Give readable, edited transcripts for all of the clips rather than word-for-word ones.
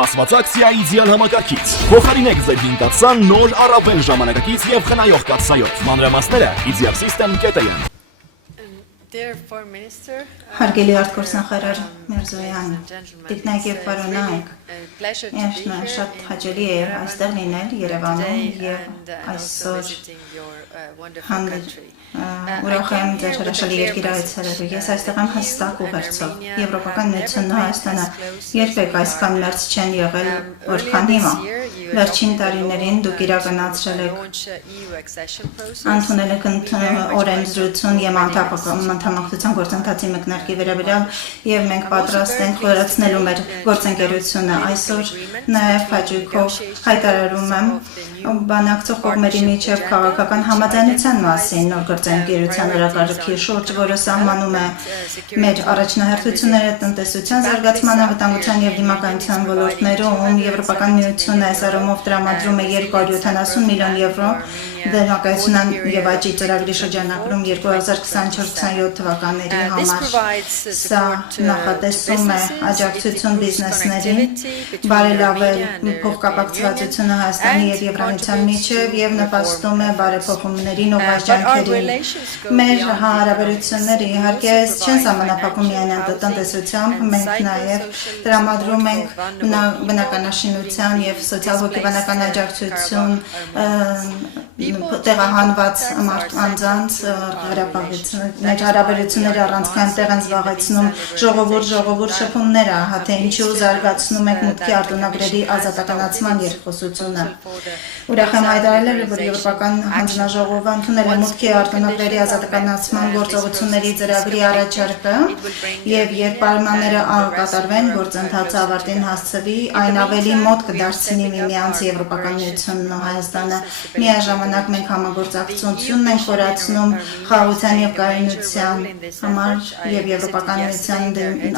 Սպասված ակցիայի իդեալ համակարգից։ Փոխարինեք ձեր վինտացան նոր առավել ժամանակակից եւ խնայող կաթսայով։ Մանրամասները easyrsystem.am Հարգելի արտգործնախարար Միրզոյան, տիկնայք եւ պարոնայք, շատ հաճելի է այստեղ լինել Երևանում եւ այսօր ուրախ եմ ձեր հրաշալի երկիր այցելելու։ Ես այստեղ եմ հստակ ուղերձով։ Եվրոպական միությունն ու Հայաստանը երբեք այսքան մերձ չեն եղել, որքան հիմա։ Վերջին տարիներին դուք իրականացրել եք ընդունել եք օրենսդրություն եւ անդամակցության գործընթացի մեկնարկի վերաբերյալ եւ մենք պատրաստ ենք խորացնելու մեր գործընկերությունը։ Այսօր նաեւ հաջողով հայտարարում եմ բանակցող կողմերի միջև քաղաքական համաձայնության մասին նոր գործընկերության հրապարակի շուրջ, որը սահմանում է մեր առաջնահերթությունները տնտեսության զարգացման, անվտանգության եւ դիմակայության ոլորտներում։ Եվրոպական միությունը այս առումով տրամադրում է 270 միլիոն եվրո դեմակայության եւ աճի ծրագրի շրջանակում 2024-27 թվականների համար։ Սա նախատեսում է աջակցություն բիզնեսներին, բարելավել փոխկապակցվածությունը Հայաստանի եւ Եվրամիության միջև եւ նպաստում է բարեփոխումներին ու վայրէջքերին։ Մեր հարաբերությունները իհարկե չեն սահմանափակում միայն տնտեսությամբ, մենք նաեւ տրամադրում ենք բնականաշինության եւ սոցիալ-հոգեբանական աջակցություն տեղահանված անձանց մեր հարաբերությունները առանցքային տեղ են զբաղեցնում ժողովուրդ շփումները, թե ինչու զարգացնում ենք մուտքի արտոնագրերի ազատականացման երկխոսությունը։ Ուրախ եմ հայտարարել, որ Եվրոպական հանձնաժողովը ընդունել է մուտքի արտոնագրերի ազատականացման գործողությունների ծրագրի առաջարկը եւ երբ պայմանները կատարվեն, գործընթացը ավարտին հասցվի, այն ավելի մոտ կդարձնի միմյանց Եվրոպական միությունն ու Հայաստանը։ Միաժամանակ մենք համագործակցությունն ենք խորացնում խաղաղության եւ կայունության համար եւ Եվրոպական միության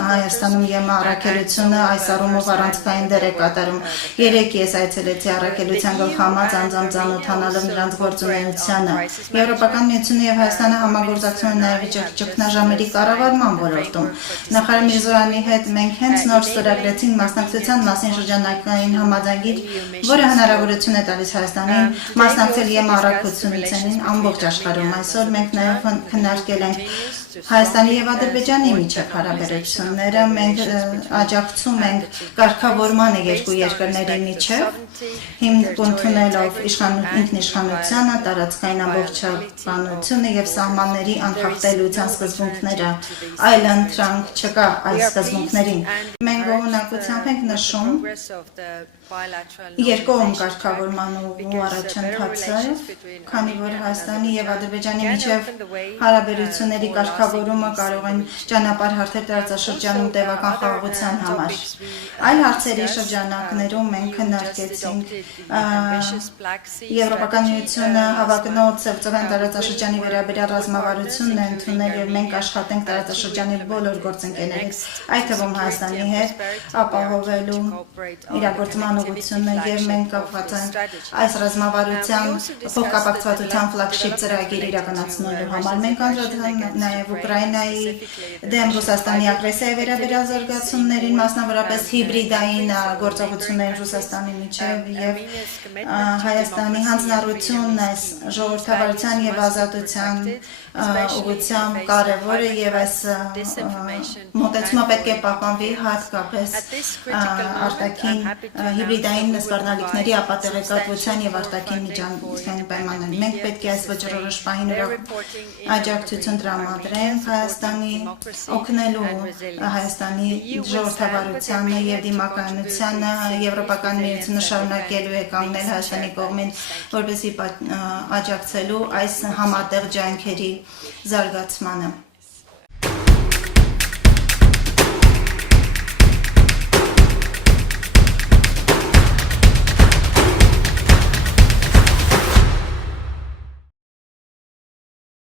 Հայաստանում ԵՄ առաքելությունը այս առումով առանցքային դեր է կատարում։ Երեք ես այցելեցի առաքելության գլխամած անձամբ ծանոթանալով նրանց գործունեությանը։ Եվրոպական միությունը եւ Հայաստանը համագործակցում են նաեւ ճգնաժամերի կառավարման ոլորտում։ Նախարար Միրզոյանի հետ մենք հենց նոր ստորագրեցինք մասնակցության մասին շրջանակային համաձայնագիր, որը հնարավորություն է տալիս Հայաստանին մասնակցել ԵՄ առաքելություններին ամբողջ աշխարհում։ Այսօր մենք նաեւ քննարկել ենք Հայաստանի եւ Ադրբեջանի միջև հարաբերությունները, մենք աջակցում ենք կարգավորմանը երկու երկրների միջև, հիմք ընդունելով ինքնիշխանությանը, տարածքային ամբողջականությունը եւ սահմանների անխախտելիության սկզբունքները, այլընտրանք չկա այս սկզբունքներին։ Մենք գոհունակությամբ ենք նշում երկկողմ կարգավորման ու առաջընթացը, քանի որ Հայաստանի եւ Ադրբեջանի միջև հարաբերությունների կարգավորումը կարող են ճանապարհ հարթել տարածաշրջանում տևական խաղաղության համար։ Այլ հարցերի շրջանակներում մենք քննարկեցինք Եվրոպական միությունը հավակնոտ Սևծովյան տարածաշրջանի վերաբերյալ ռազմավարությունն է ընդունել եւ մենք աշխատենք տարածաշրջանի բոլոր գործընկերների, այդ թվում Հայաստանի հետ ապահովելու իրագործման ուղղությունը եւ մենք կապված ենք այս ռազմավարության փոխկապակցվածության ֆլագշիփ ծրագիր իրականացնելու համար։ Մենք անդրադառնում նաեւ Ուկրաինայի դեմ Ռուսաստանի ագրեսիայի վերաբերյալ զարգացումներին, մասնավորապես հիբրիդային գործողություններին Ռուսաստանի միջև եւ Հայաստանի հանձնառությունն է ժողովրդավարության եւ ազատության ուղղությամբ կարևոր է եւ այս մոտեցումը պետք է պահպանվի հատկապես արտաքին հիբրիդային սպառնալիքների ապատեղեկատվության եւ արտաքին միջանցքային պայմաններ։ Մենք պետք է այս վճռորոշ պահին աջակցություն տրամադրենք Հայաստանի օգնելու Հայաստանի ժողովրդավարությանը եւ դիմակայունությանը Եվրոպական միությունը շարունակելու է կանգնել Հայաստանի կողմին, որպեսզի աջակցելու այս համատեղ ջանքերի զարգացմանը։